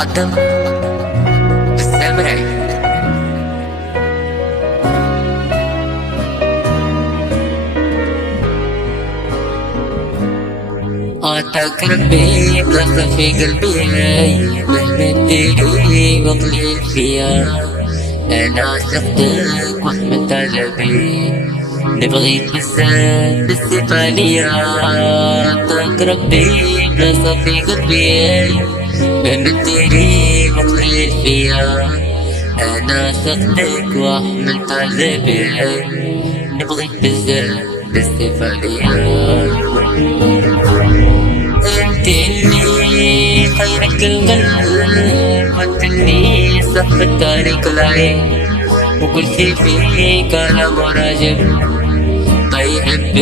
قدم السامري. عطاك ربي بلاصة في قلبي، مهما ديري وقليل فيا. أنا عشقتك وحملت عجبي، نبغيك بزاف بالصفة ليا. عطاك ربي بلاصة في قلبي، مهما ديري وقليل فيا. أنا عشقتك وحملت عجبي، نبغيك بزاف بالصفة ليا. انت اللي خيرك القلب، وانت اللي صف تاريخ العين، وكل شي فيك انا مراجب. طيب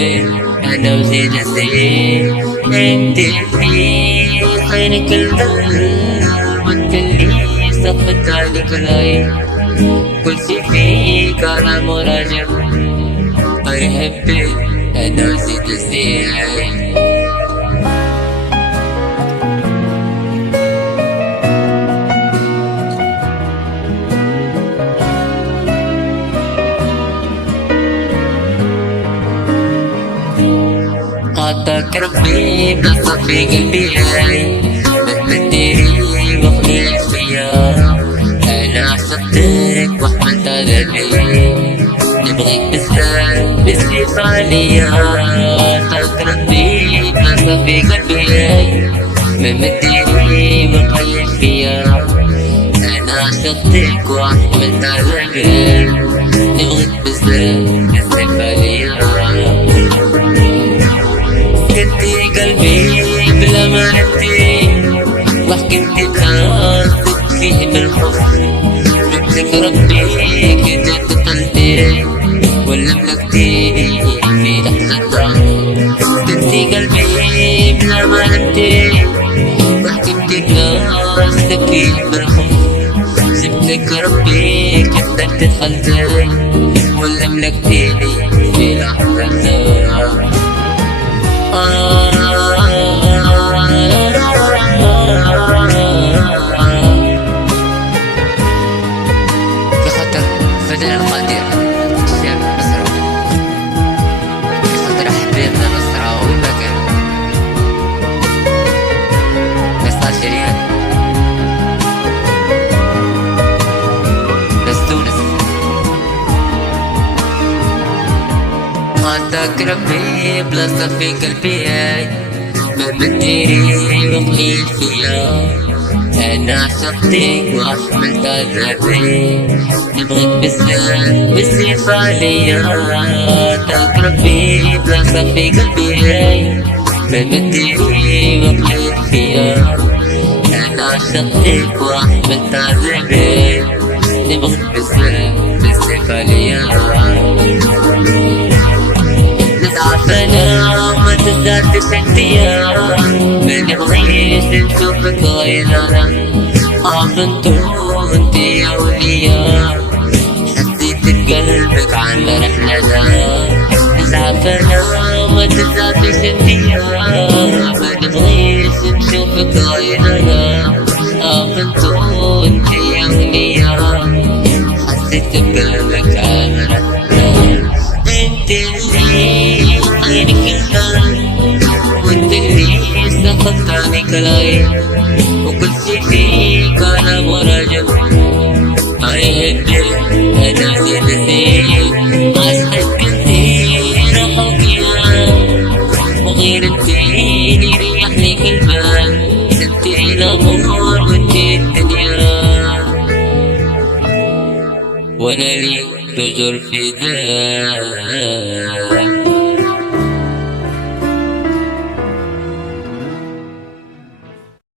انا وزيد الزين. انت اللي خيرك القلب، وانت اللي صف تاريخ العين، كل شي فيك انا مراجب. طيب انا وزيد الزين. عطاك ربي بلاصة في قلبي، مهما ديري وقليل فيا. أنا عشقتك وحملت عذابي، نبغيك بزاف بالصفة ليا. عطاك ربي بلاصة في قلبي، مهما ديري وقليل فيا. أنا عشقتك وحملت عذابي، نبغيك بزاف بالصفة ليا. سكنتي قلبي بلا ما نبتي، وحكمتي بخاصك فيه بالخوف. جبتك ربي كده قتلتي ولا ملكتي في لحظة ضعف. سكنتي قلبي بلا ما نبتي، وحكمتي بخاصك فيه بالخوف. جبتك ربي كده دخلتي ولا ملكتي في لحظة ضعف. بخاطر فدان القدير شاب مصر، بخاطر حبيبنا نصراوي مكان نصار شريان ناس تونس. عطاك ربي بلاصة في قلبي، مهما ديري وقليل فيا. أنا عشقتك وحملت عذابي، نبغيك بزاف بالصفة ليا. عطاك ربي بلاصة في قلبي، مهما ديري وقليل فيا. أنا عشقتك وحملت عذابي، نبغيك بزاف بالصفة ليا. أنا ما تزعلش انتيا، ما نبغيش نشوفك غير أنا. انتو انتي يا وليا، حسيت بقلبك عن رحلنا. نزعف أنا ما تزعلش انتيا، ما نبغيش نشوفك غير أنا. انتو انتي يا وليا، حسيت بقلبك عن رحلنا. انت اللي خيرك القلب، وانت اللي سقطت عنك العين، وكل شي فيك انا مراجب. طيب انا زيد زين، عشقك كتير حكيان، وغير انتي اللي ريحني كلبان. انتي الامور وانتي الدنيا، وانا ليك تجر في ذا.